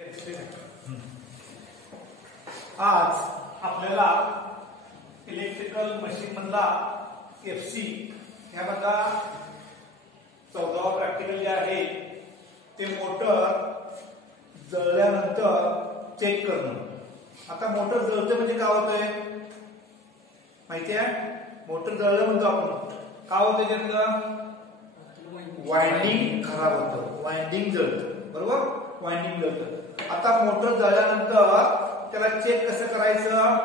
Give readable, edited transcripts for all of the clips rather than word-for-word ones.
आज आपल्याला electrical machine मधला एफसी ह्या बघा 14वा प्रॅक्टिकल जे आहे ते मोटर जळल्यानंतर चेक करणं. आता मोटर जळते म्हणजे काय होतंय माहिती आहे? मोटर जळलं म्हणतो आपण, काय होतंय त्यातलं वाइंडिंग खराब होतं, वाइंडिंग जळतं, बरोबर? वाइंडिंग जळतं. आता मोटर जळल्यानंतर त्याला चेक कसं करायचं?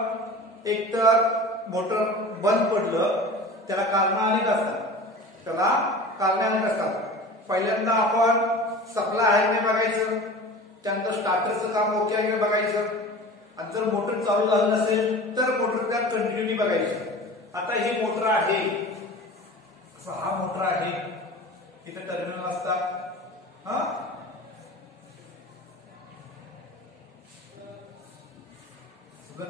एक तर मोटर बंद पडलं त्याला कारण अनेक असतात, त्याला कारणे अनेक असतात. पहिल्यांदा आपण सप्लाय आहे की बघायचं, त्यानंतर स्टार्टरचं काम ओके आहे की बघायचं, आणि जर मोटर चालू झालं नसेल तर मोटरचा कंटिन्युटी बघायचं. आता ही मोटर आहे, हा मोटर आहे, इथे टर्मिनल असतात, हा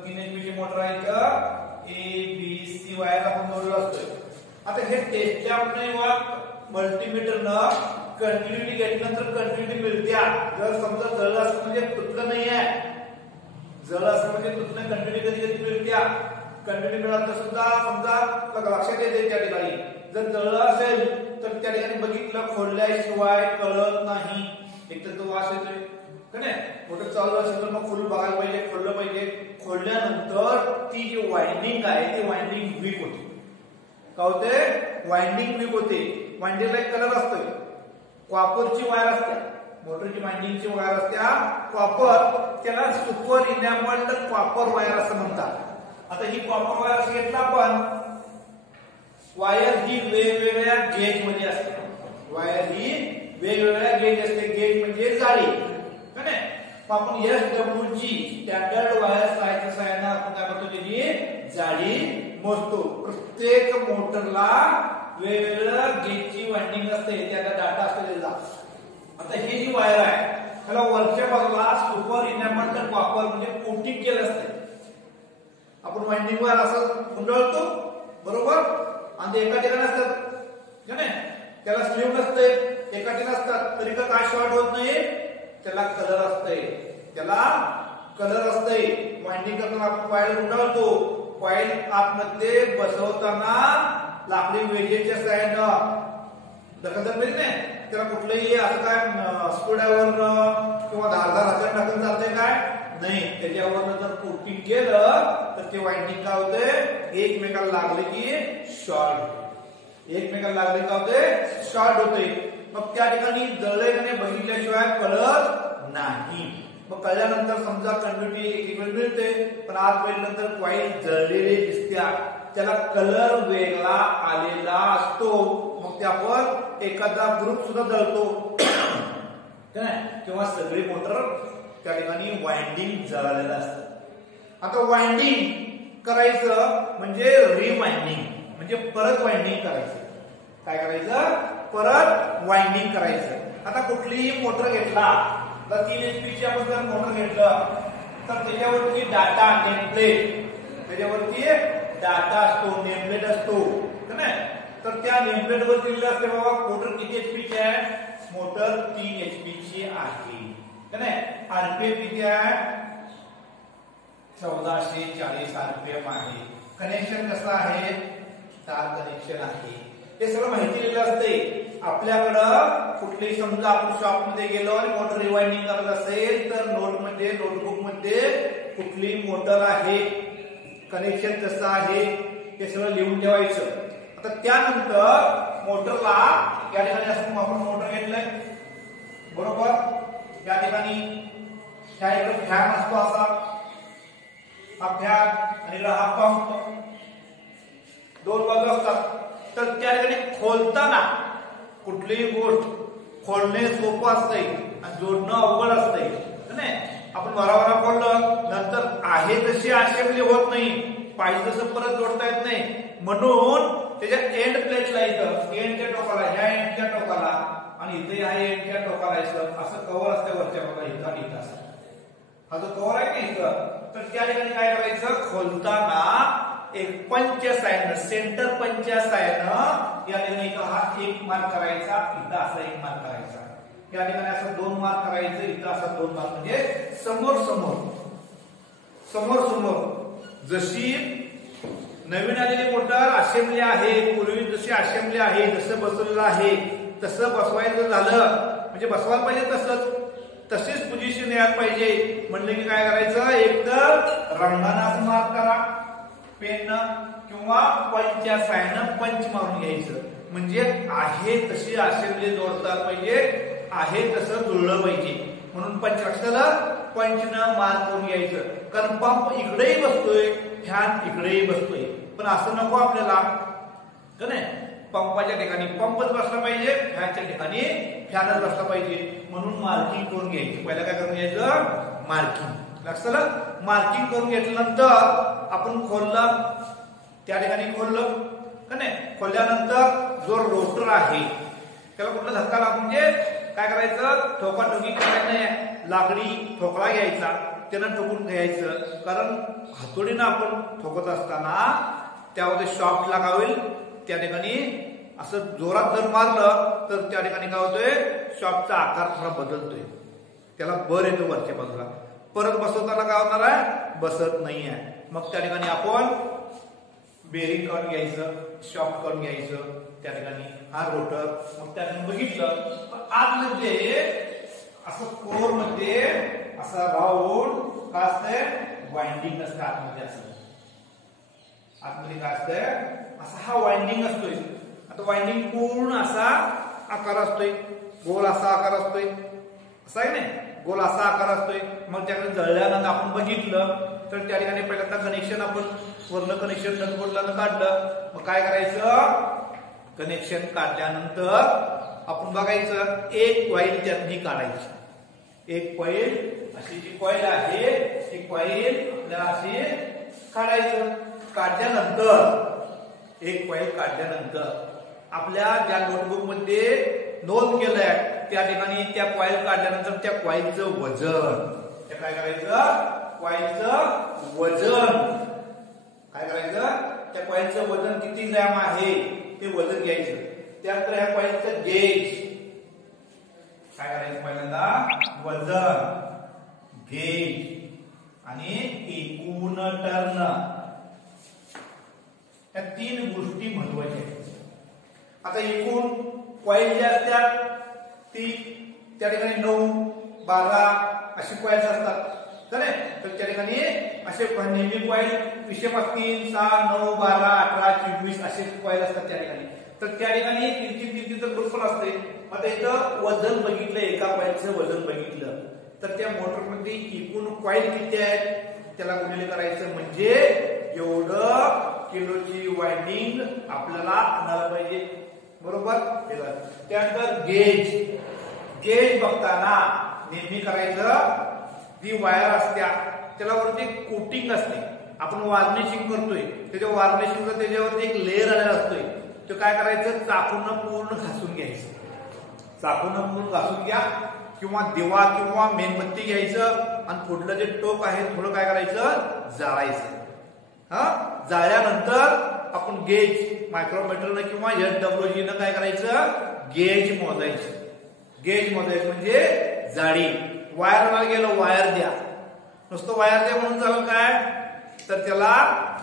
3 HP ची मोटर आहे तर ए बी सी वायर आपण जोडलेला असतोय. आता हे टेस्ट लॅब मल्टीमीटरनं कंटिन्युटी घेतल्यानंतर कंटिन्युटी मिळते. जर समजा जळलं असं म्हणजे तुटलं नाहीये, जळलं असं म्हणजे तुटणं कंटिन्युटी कधी कधी मिळते. कंटिन्युटी मिळालं तर सुद्धा समजा लक्षात येते त्या ठिकाणी जर जळलं असेल तर त्या ठिकाणी बघितलं खोलल्याशिवाय कळत नाही. एक तर तो वास येतोय का नाही, मोटर चालू असेल तर मग फुल बघायला पाहिजे, खोललं पाहिजे. खोलल्यानंतर ती जी वाइंडिंग आहे ती वाइंडिंग वीक होते. काय होते? वाइंडिंग वीक होते. वाइंडिंगला एक कलर असतोय, कॉपरची वायर असते, मोटरची वाइंडिंगची वायर असते कॉपर, त्याला सुपर इनॅमल्ड कॉपर वायर असं म्हणतात. आता ही कॉपर वायर असं घेतला आपण, वायर ही वेगवेगळ्या गेज मध्ये असते, वायर ही वेगवेगळ्या गेज असते. गेज म्हणजे जाळी, का नाही? आपण SWG स्टँडर्ड वायर साहाय्याच्या सहाय्याने आपण काय करतो, त्याची जाळी मोजतो. प्रत्येक मोटरला वेगवेगळं गेजची वाइंडिंग असते, त्याचा डाटा असतो त्याचा. आता ही जी वायर आहे त्याला वरच्या बाजूला सुपर इनॅमल्ड कॉपर म्हणजे कोटिंग केलं असते. आपण वाइंडिंग वायर असं गुंडाळतो, बरोबर? आणि एका ठिकाणी असतात का नाही, त्याला स्लीव नसते, एका ठिकाणी असतात तरी का काय शॉर्ट होत नाही, त्याला कलर असते, त्याला कलर असते. वाइंडिंग करताना आपण कॉइल गुंडाळतो, कॉइल आतमध्ये बसवताना लाकडी वेजेच्या सहाय्यानं दखल मिळत नाही, त्याला कुठलंही असं काय स्क्रूड्रायव्हर किंवा धारदार हाताने टाकून चालतंय काय नाही. त्याच्यावर जर कोटिंग केलं तर ते वाइंडिंग काय होते, एकमेकाला लागले की शॉर्ट होते, एकमेकाला लागले का होते, शॉर्ट होते. मग त्या ठिकाणी जळलेल्याने बघितल्याशिवाय कळत नाही. मग कळल्यानंतर समजा कंटिन्युटी इक्विलिब्रियम मिळते, पण आत बघितल्यानंतर कॉइल जळलेली दिसत्या, त्याला कलर वेगळा आलेला असतो. मग ते आपण एखादा ग्रुप सुद्धा जळतो किंवा सगळी मोटर त्या ठिकाणी वाइंडिंग जळालेलं असतं. आता वाइंडिंग करायचं म्हणजे रिवाइंडिंग, म्हणजे परत वाइंडिंग करायचं. काय करायचं? परत वाइंडिंग करायचं. आता कुठलीही मोटर घेतला तर 3 HP ची आपण जर मोटर घेतलं तर त्याच्यावरती डाटा नेमप्लेट, त्याच्यावरती डाटा असतो, नेमप्लेट असतो का नाही. तर त्या नेमप्लेट वर दिलेलं असते बाबा मोटर किती HP ची आहे, मोटर 3 HP ची आहे का नाही. आरपीएम किती आहे, 1440 आरपीएम आहे. कनेक्शन कसं आहे, स्टार कनेक्शन आहे. हे सगळं माहिती दिलेलं असते. आपल्याकडं कुठलीही समजा आपण शॉप मध्ये गेलो आणि मोटर रिवाइंडिंग करत असेल तर नोटबुक मध्ये कुठली मोटर आहे, कनेक्शन कसं आहे, हे सगळं लिहून ठेवायचं. आता त्यानंतर मोटरला या ठिकाणी असं आपण मोटर घेतलंय, बरोबर? या ठिकाणी ह्या इकडे फॅन असतो असा, हा फॅन आणि हा पंप, दोन बाजू असतात. तर त्या ठिकाणी खोलताना कुठलीही गोष्ट खोलणे सोपं असते आणि जोडणं अवघड असते, नाही. आपण भराभरा खोललं नंतर आहे तशी असेंबली होत नाही, पाहिजे तसं परत जोडता येत नाही. म्हणून त्याच्या एंड प्लेटला इथं एंडच्या टोकाला, ह्या एंडच्या टोकाला आणि इथे ह्या एंडच्या टोकाला असं कव्हर असते वरच्या बाजूला, इथं इथं असं हा जो कव्हर आहे ना इथं, तर त्या ठिकाणी काय करायचं, खोलताना एक पंच साइन, सेंटर पंच साइन या ठिकाणी इथं हा एक मार्क करायचा, इथं असा एक मार्क करायचा. या ठिकाणी असं 2 मार्क करायचं, इथं असं 2 मार्क, म्हणजे समोर समोर समोर समोर. जशी नवीन आलेली मोटर असेंब्ली आहे, पूर्वी जशी असेंब्ली आहे, जसं बसवलेलं आहे तसं बसवायचं झालं म्हणजे बसवायला पाहिजे तशीच पोझिशन यायला पाहिजे. म्हणलं की काय करायचं, एक तर रंगानं असं मार्क करा पेननं किंवा पंचच्या साह्यानं पंच मारून घ्यायचं, म्हणजे आहे तशी असेंब्ली जोडता पाहिजे, आहे तसं जुळलं पाहिजे. म्हणून पंच लक्षात पंचनं मार्क करून घ्यायचं. कारण पंप इकडेही बसतोय, फॅन इकडेही बसतोय, पण असं नको आपल्याला का नाही. पंपाच्या ठिकाणी पंपच बसला पाहिजे, फॅनच्या ठिकाणी फॅनच बसला पाहिजे. म्हणून मार्किंग करून घ्यायची. पहिला काय करून घ्यायचं, मार्किंग. लक्षात मार्किंग करून घेतल्यानंतर आपण खोललं, त्या ठिकाणी खोललं का नाही. खोलल्यानंतर जो रोटर आहे त्याला कुठला धक्का लागू म्हणजे काय करायचं, ठोकाठोकी करायचं नाही, लाकडी ठोकळा घ्यायचा, त्यानं ठोकून घ्यायचं. कारण हातोडीनं आपण ठोकत असताना त्यामध्ये शॉक लागा होईल, त्या ठिकाणी असं जोरात जर मारलं तर त्या ठिकाणी काय होतोय, शॉपचा आकार थोडा बदलतोय, त्याला बर येतो वरच्या बाजूला. परत बसवताना काय होणार आहे, बसत नाहीये. मग त्या ठिकाणी आपण बेरिंग काढून घ्यायचं, शॉप काढून घ्यायचं, त्या ठिकाणी हा रोटर. मग त्या ठिकाणी बघितलं आतमध्ये असं कोर मध्ये असा राऊंड काय असतंय, वाइंडिंग असतं आतमध्ये. असं आतमध्ये काय असतंय, असा हा वाइंडिंग असतोय. आता वाइंडिंग पूर्ण असा आकार असतोय, गोल असा आकार असतोय, असा आहे नाही, गोल असा आकार असतोय. मग त्याकडे जळल्यानंतर आपण बघितलं तर त्या ठिकाणी पहिल्यांदा कनेक्शन आपण वरनं कनेक्शन नटबोल्टनं काढलं. मग काय करायचं, कनेक्शन काढल्यानंतर आपण बघायचं एक कॉईल त्यातनी काढायची. एक कॉईल अशी जी कॉईल आहे ती कॉईल आपल्याला अशी काढायचं. काढल्यानंतर एक कॉईल काढल्यानंतर आपल्या ज्या नोटबुक मध्ये नोंद केलंय त्या ठिकाणी त्या कॉईल काढल्यानंतर त्या कॉईलचं वजन, ते काय करायचं, कॉईलचं वजन काय करायचं, त्या कॉईलचं वजन किती ग्रॅम आहे ते वजन घ्यायचं. त्यानंतर ह्या कॉईलचं गेज काय करायचं, पहिल्यांदा वजन, गेज आणि एकूण टर्न, या 3 गोष्टी महत्वाच्या आहेत. आता एकूण कॉईल ज्या असतात ती त्या ठिकाणी 9, 12 अशी कॉईल्स असतात तर त्या ठिकाणी असे नेहमी कॉईल 3, 6, 9, 12, 18, 24 असे कॉईल असतात त्या ठिकाणी. तर त्या ठिकाणी किती ग्रुप पण असते. आता इथं वजन बघितलं, एका कॉईलचं वजन बघितलं तर त्या मोटरमध्ये एकूण कॉईल किती आहेत त्याला गुणिले करायचं, म्हणजे एवढं किलोची वाइंडिंग आपल्याला आणायला पाहिजे, बरोबर. त्यानंतर गेज, गेज बघताना नेहमी करायचं, जी वायर असत्या त्याला वरती कोटिंग असते, आपण वार्निशिंग करतोय, त्याच्या वार्निशिंगचा त्याच्यावरती एक लेअर आलेला असतोय, तो काय करायचं, चाकून पूर्ण घासून घ्यायचं. चाकून पूर्ण घासून घ्या किंवा दिवा किंवा मेणबत्ती घ्यायचं आणि पुढलं जे टोक आहे थोडं काय करायचं, जाळायचं. जाळल्यानंतर आपण गेज मायक्रोमीटरनं किंवा SWG न काय करायचं, गेज मोजायचं. गेज मोजायचं म्हणजे जाडी. वायरला गेलं, वायर द्या, नुसतं वायर द्या म्हणून चालेल काय, तर त्याला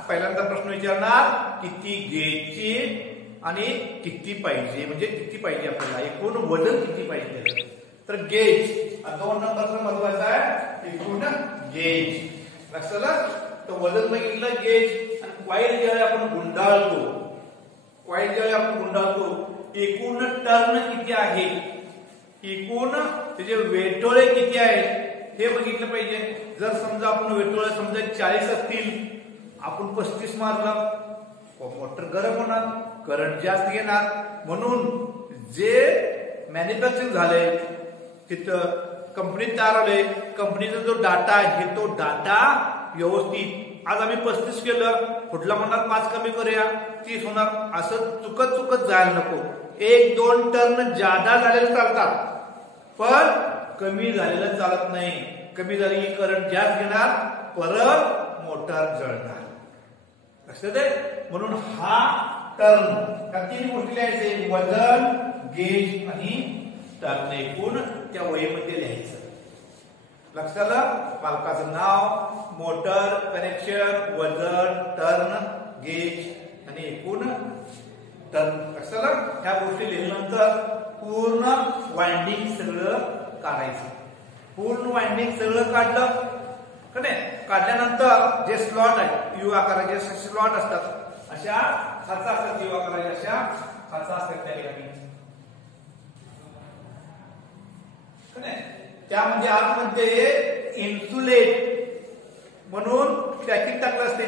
पहिल्यांदा प्रश्न विचारणार किती गेजची आणि किती पाहिजे, म्हणजे किती पाहिजे आपल्याला, एकूण वजन किती पाहिजे. तर गेज 2 नंबरचा महत्वाचा आहे, एकूण गेज. लक्षात तर वजन बघितलं, गेज. आणि कॉईल ज्यावेळी आपण गुंडाळतो, कॉईल ज्यावेळी आपण गुंडाळतो एकूण टर्न किती आहे, एकूण त्याचे वेटोळे किती आहेत हे बघितलं पाहिजे. जर समजा आपण वेटोळे समजा 40 असतील, आपण 35 मारलं, मोटर गरम होणार, करंट जास्त घेणार. म्हणून जे मॅन्युफॅक्चरिंग झालंय तिथं कंपनीत तयार आलंय, कंपनीचा जो डाटा आहे तो डाटा व्यवस्थित, आज आम्ही 35 केलं, कुठला म्हणणार 5 कमी करूया 30 होणार, असं चुकत जायला नको. 1-2 टर्न जादा झालेलं चालतात, पण कमी झालेलं चालत नाही. कमी झाली की करंट जास्त घेणार, परत मोटर जळणार. लक्षात आहे. म्हणून हा टर्न, या 3 गोष्टी लिहायचे, वजन, गेज आणि टर्न, एकूण त्या वहीमध्ये लिहायचं. लक्षात आलं? मालकाचं नाव, मोटर, कनेक्शन, वजन, टर्न, गेज आणि एकूण टर्न. लक्षात आलं? ह्या गोष्टी लिहिल्यानंतर पूर्ण वाइंडिंग सगळं काढायचं. पूर्ण वाइंडिंग सगळं काढलं का नाही? काढल्यानंतर जे स्लॉट आहे यू आकाराचे स्लॉट असतात, अशा खाचा असतात, यू आकाराच्या अशा खाचा असतात त्या ठिकाणी. त्यामध्ये आतमध्ये इन्सुलेट म्हणून पॅकिंग टाकलं असतं.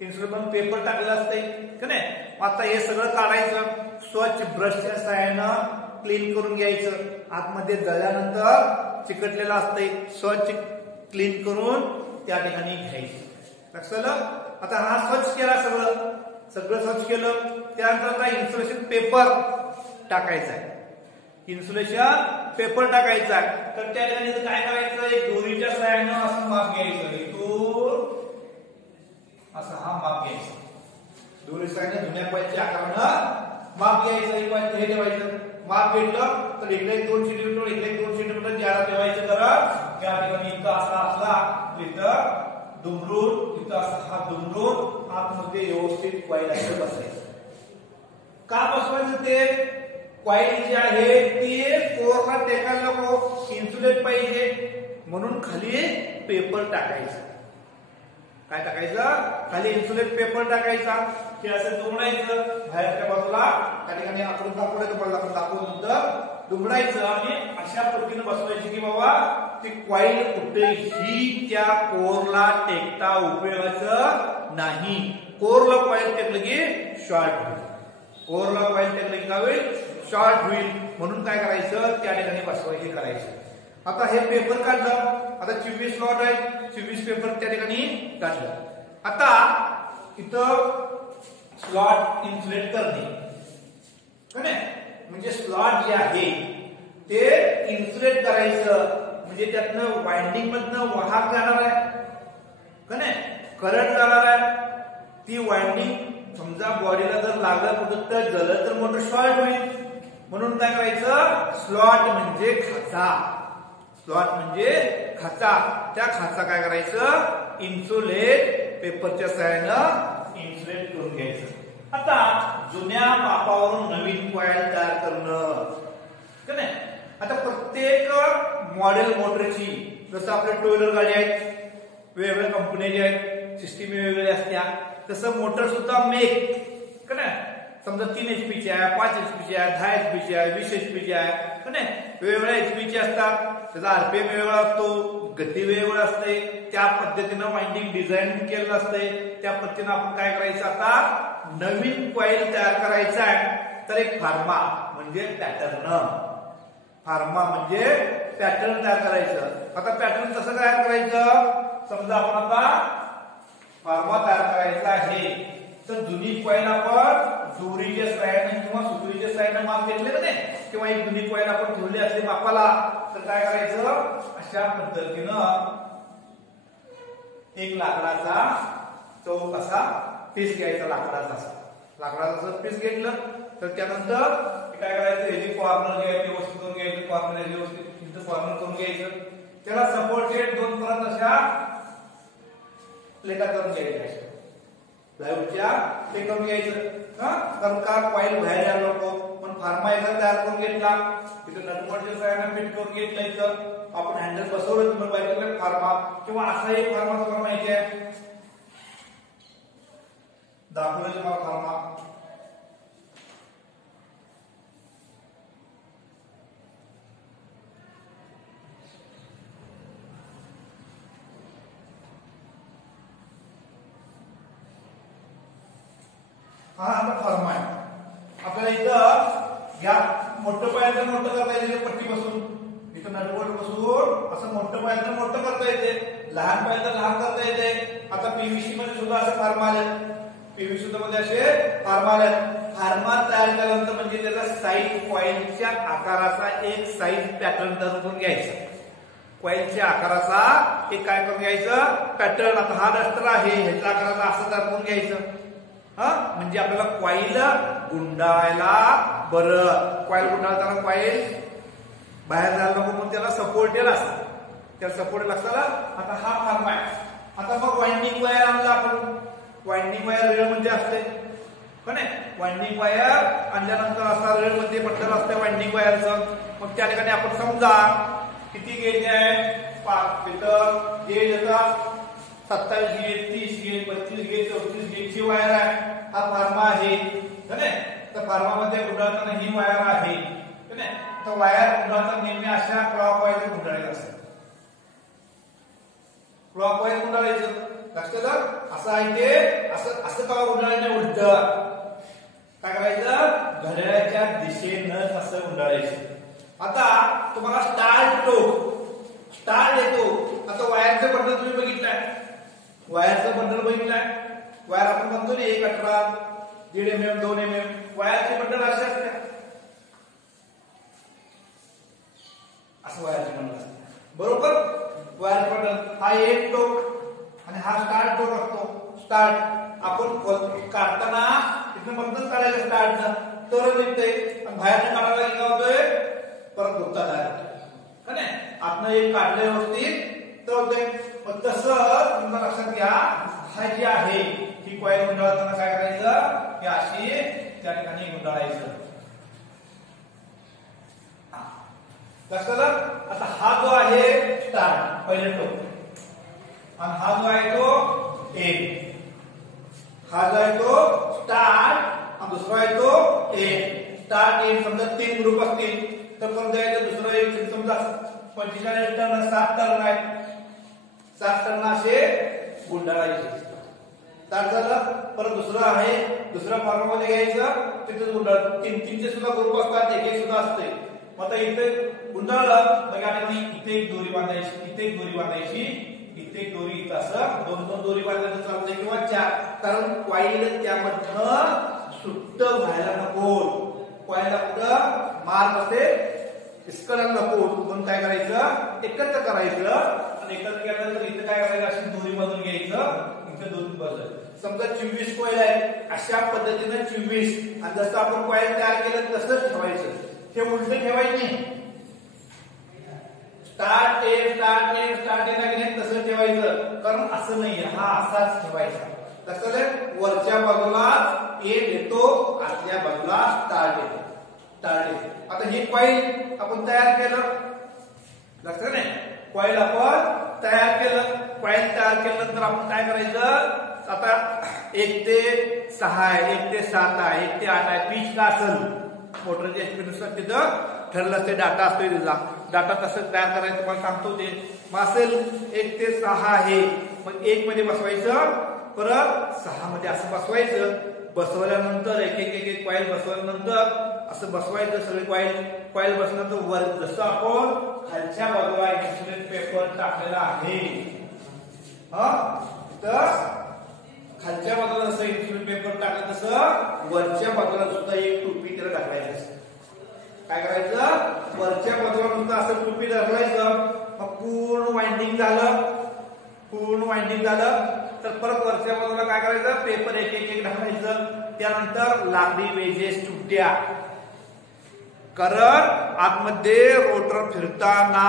इन्सुलेट म्हणून पेपर टाकलेला असते का नाही? आता हे सगळं काढायचं, स्वच्छ ब्रशच्या सहाय्यानं क्लीन करून घ्यायचं. आतमध्ये जळल्यानंतर चिकटलेलं असते, स्वच्छ क्लीन करून त्या ठिकाणी घ्यायचं. लक्षात आलं? आता हा स्वच्छ केला, सगळं स्वच्छ केलं. त्यानंतर इन्सुलेशन पेपर टाकायचा आहे. इन्सुलेशन पेपर टाकायचा आहे. तर त्या ठिकाणी काय करायचं? एक दोरीच्या सहाय्यानं असं माप घ्यायचं. इथून असं हा माप घ्यायचा. दोरीच्या सहाय्याने जुन्या कॉईलच्या आकारानं माप घ्यायचं. एक कॉईल हे ठेवायचं. माप घेतलं तर इकडे 2 सेंटीमीटर, इकडे 2 सेंटीमीटर ज्याला ठेवायचं. तर त्या ठिकाणी इथं असा असला इथं दुमरून, इथं असा हा दुमरून आतमध्ये व्यवस्थित कॉईल असं बसायचं. का बसवायचं? ते कॉईल जी आहे ती कोरला टेकायला नको, इन्सुलेट पाहिजे म्हणून खाली पेपर टाकायचं. काय टाकायचं? खाली इन्सुलेट पेपर टाकायचा. ते असं दुमडायचं बाहेरच्या बाजूला. त्या ठिकाणी आपण दाखवायचं पडलं, आपण दाखवून दुमडायचं आणि अशा पद्धतीने बसवायची की बाबा ती कॉईल कुठेही त्या कोरला टेकता उपयोगाचं नाही. कोरला कॉईल टेकलं की शॉर्ट होईल. कोरला कॉईल टेकलं की काय होईल? शॉर्ट होईल. म्हणून काय करायचं? त्या ठिकाणी बसवायचे करायचं. आता हे पेपर काढलं. आता 24 स्लॉट आहे, 24 पेपर त्या ठिकाणी काढलं. आता इथं स्लॉट इन्सुलेट करणे का नाही? म्हणजे स्लॉट जे आहे ते इन्सुलेट करायचं. म्हणजे त्यातनं वाइंडिंग मधनं वाहक जाणार आहे का नाही? करंट जाणार आहे. ती वाइंडिंग समजा बॉडीला जर लागलं कुठं तर जळलं तर मोटर शॉर्ट होईल. म्हणून काय करायचं? स्लॉट म्हणजे खाचा. स्लॉट म्हणजे खाचा. त्या खाचा काय करायचं? इन्सुलेट पेपरच्या सहाय्यानं इन्सुलेट करून घ्यायचं. आता जुन्या मापावरून नवीन कॉईल तयार करणं का नाही? आता प्रत्येक मॉडेल मोटरची, जसं आपल्या टू व्हीलर गाडी आहेत, वेगवेगळ्या कंपन्याची आहेत, सिस्टीम वेगवेगळ्या असत्या, तसं मोटर सुद्धा मेक का नाही? समजा 3 HP ची आहे, 5 HP ची आहे, 10 HP ची आहे, 20 HP ची आहे का नाही? वेगवेगळ्या HP ची असतात. त्याचा आरपीएम वेगळा असतो, गती वेगळी असते. त्या पद्धतीनं वाइंडिंग डिझाईन केलेलं असते. त्या पद्धतीनं आपण काय करायचं? आता नवीन कॉईल तयार करायचा आहे. तर एक फार्मा म्हणजे पॅटर्न, फार्मा म्हणजे पॅटर्न तयार करायचं. आता पॅटर्न कसं तयार करायचं? समजा आपण आता फार्मा तयार करायचा आहे, तर जुनी कॉईल आपण दोरीच्या सहाय्याने किंवा सुतळीच्या सहाय्याने माप घेतले का नाही? किंवा एक जुनी कॉईल आपण ठेवली असली मापाला, तर काय करायचं? अशा पद्धतीनं एक लाकडाचा चौक असा पीस घ्यायचा. लाकडाचा पीस घेतलं तर त्यानंतर काय करायचं? याची कॉर्नर घ्यायची, व्यवस्थित करून घ्यायची. कॉर्नर व्यवस्थित इथं कॉर्नर करून घ्यायचं. त्याला सपोर्ट गेट 2 परत अशा प्लेटा करून घ्यायच्या. प्लायवूडच्या ते करून घ्यायचं. कारण का कॉईल बाहेर यायला नको. पण फार्मा एकदा तयार करून घेतला, तिथं नटबोल्टच्या सहाय्याने फिट करून घेतलं. इथं आपण हँडल बसवलं तुम्हाला पाहिजे फार्मा, किंवा असा एक फार्मा तुम्हाला माहिती आहे, दाखवलं तुम्हाला फार्मा. हा आता फार्मा आहे. आपल्याला इथं या मोठं पायाचं मोठं करता येते पट्टी बसून, इथं नटबोल्ट बसून असं मोठं पायाचं मोठं करता येते, लहान पायाचं लहान करता येते. आता पीव्हीसी मध्ये सुद्धा असं फार्मा आले, पीव्हीसी सुद्धा मध्ये असे फार्मा आले. फार्मा तयार केल्यानंतर म्हणजे त्याचा साईज कॉईलच्या आकाराचा एक साईज पॅटर्न तयार करून घ्यायचा. कॉईलच्या आकाराचा एक काय करून घ्यायचं? पॅटर्न. आता हा डस्टर आहे, ह्याच्या आकाराचा असं तयार करून घ्यायचं. म्हणजे आपल्याला कॉईल गुंडाळायला बरं. कॉईल गुंडाळताना कॉईल बाहेर जायला नको म्हणून त्याला सपोर्टेड असतं, त्याला सपोर्टेड असताना. आता हा फार्म आहे. आता मग वाइंडिंग वायर आणला आपण. वाइंडिंग वायर रेळ म्हणजे असते का नाही. वाइंडिंग वायर आणल्यानंतर असा रेळ मध्ये बंडल असते वाइंडिंग वायरचं. मग त्या ठिकाणी आपण समजा किती गेज आहे, 5 मीटर गेज येतात, 27 गेज, 30 गेज, 32 गेज, 34 गेजची वायर आहे. हा फार्मा आहे का नाही. तर फार्मामध्ये गुंडाळताना ही वायर आहे का नाही. तर वायर गुंडाळताना नेहमी अशा क्लॉक वायर गुंडाळायचं असतं. क्लॉक वायर गुंडाळायचं. लक्षात आलं. असं आहे ते असं असं का गुंडाळायचं, उलट काय करायचं, घड्याळाच्या दिशेनं असं गुंडाळायचं. आता तुम्हाला स्टार्ट येतो. आता वायरचं बंडल तुम्ही बघितलंय, वायरचं बंडल बघितलंय. वायर आपण म्हणतो ना 1.18, 1.5 mm, 2 mm. वायरचे बंडल असे असते, असं वायरचे बंडल असते बरोबर. वायरचे बंडल हा एक टोक आणि हा स्टार्ट टोक असतो. स्टार्ट आपण काढताना तिथं मधूनच काढायचं स्टार्टचं, तर निघतंय. आणि बाहेरनं काढायला काय होतोय, परत गुप्ता तयार होतोय का नाही. आतनं एक काढलं व्यवस्थित तर होतंय. मग तसं तुम्हाला लक्षात घ्या, हा जी आहे ही कॉईल गुंडाळताना काय करायचं, की अशी त्या ठिकाणी गुंडाळायचं. लक्षात आलं. आता हा जो आहे स्टार्ट पहिले टोक आणि हा जो आहे तो एंड. हा जो आहे तो स्टार्ट आणि दुसरा आहे तो एंड. स्टार्ट एंड समजा 3 ग्रुप असतील तर पण द्यायचं. दुसरं एक समजा 45 टर्न 7 टर्न आहेत, 7 टर्न असे गुंडाळायचे. स्टार्ट झालं. परत दुसरं आहे, दुसऱ्या फॉर्ममध्ये घ्यायचं, तिथे गुंडाळ 3-3चे सुद्धा ग्रुप असतात, एक सुद्धा असते. मग आता इथे गुंडाळलं मग या ठिकाणी इथे एक दोरी बांधायची, इथे एक दोरी बांधायची, इथे एक दोरी, इथं असं 2-2 दोरी बांधायचं चालतंय किंवा 4. कारण कॉईल त्यामधनं सुट्ट व्हायला नको. कॉईलला कुठं मार्क असेल इसकडायला नको म्हणून काय करायचं, एकत्र करायचं. आणि एकत्र केल्यानंतर इथं काय करायचं, अशी दोरी बांधून घ्यायचं. इथे दोरी बांधायचं. समजा 24 कॉईल आहे, अशा पद्धतीने 24. आणि जसं आपण कॉईल तयार केलं तसंच ठेवायचं. हे उलट ठेवायचं नाही. स्टार्ट एंड तसं ठेवायचं. कारण असं नाहीये, हा असाच ठेवायचा. तसं वरच्या बाजूला एंड येतो, आतल्या बाजूला स्टार्ट येतो. आता ही कॉईल आपण तयार केलं, लक्षात नाही. कॉईल आपण तयार केलं. कॉईल तयार केल्यानंतर आपण काय करायचं, आता 1 ते 6 आहे, 1 ते 7 आहे, 1 ते 8 आहे. पीच का असेल मोटरच्या HP नुसार तिथं ठरलं असते, डाटा असतोय त्याचा. डाटा कसं तयार करायचं तुम्हाला सांगतो ते. मग असेल 1 ते 6 आहे, मग 1 मध्ये बसवायचं, परत 6 मध्ये असं बसवायचं. बसवल्यानंतर एक कॉईल बसवल्यानंतर असं बसवायचं सगळे कॉईल बसल्यानंतर वर जसं आपण खालच्या बाजूला इन्सुलेट पेपर टाकलेला आहे, तर खालच्या बाजूला जसं इन्सुलेट पेपर टाकलं तसं वरच्या बाजूला सुद्धा एक टोपी त्याला टाकायचं. काय करायचं, वरच्या बाजूला सुद्धा असं टोपी टाकायचं. मग पूर्ण वाइंडिंग झालं तर परत वरच्या बाजूला काय करायचं, पेपर एक टाकायचं. त्यानंतर लाकडी वेजेस तुट्या, कारण आतमध्ये रोटर फिरताना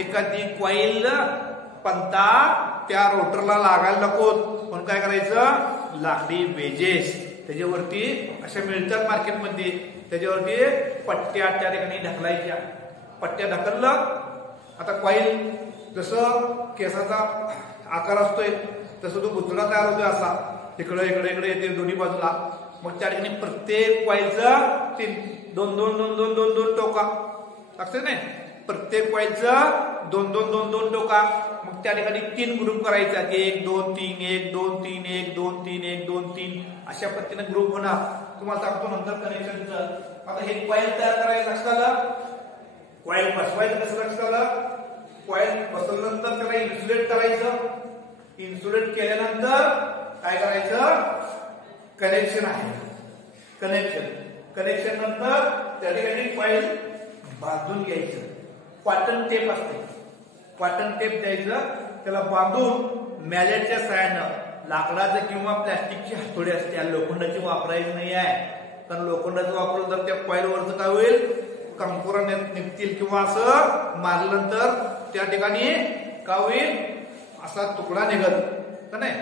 एखादी कॉईल पंता त्या रोटरला लागायला नको म्हणून काय करायचं, लाकडी वेजेस त्याच्यावरती अशा मिळतात मार्केटमध्ये, त्याच्यावरती पट्ट्या त्या ठिकाणी ढकलायच्या. पट्ट्या ढकललं, आता कॉईल जसं केसाचा आकार असतोय तसं तो बुचडा तयार होतोय, असा इकडे येते दोन्ही बाजूला. मग त्या ठिकाणी प्रत्येक कॉईलचं 2 टोका, लक्षात नाही, प्रत्येक कॉईलचं 2 टोका. मग त्या ठिकाणी 3 ग्रुप करायचा, 1 2 3 1 2 3 1 2 3 1 2 3 अशा पद्धतीने ग्रुप होणार. तुम्हाला सांगतो नंतर कनेक्शनचं. आता हे कॉईल तयार करायचं लक्षात आलं, कॉईल बसवायचं कसं लक्षात आलं. कॉईल बसवल्यानंतर त्याला इन्सुलेट करायचं. इन्सुलेट केल्यानंतर काय करायचं, कनेक्शन आहे, कनेक्शन नंतर त्या ठिकाणी कॉईल बांधून घ्यायचं. कॉटन टेप असते, कॉटन टेप द्यायचं, त्याला बांधून मॅलेटच्या सहाय्यानं, लाकडाचं किंवा प्लास्टिकची हातोडी असते, लोखंडाची वापरायची नाही आहे. कारण लोखंडाचं वापरून जर त्या कॉईल वरचं काय होईल, कंकुरा निघतील किंवा असं मारल्यानंतर त्या ठिकाणी का होईल असा तुकडा निघत का नाही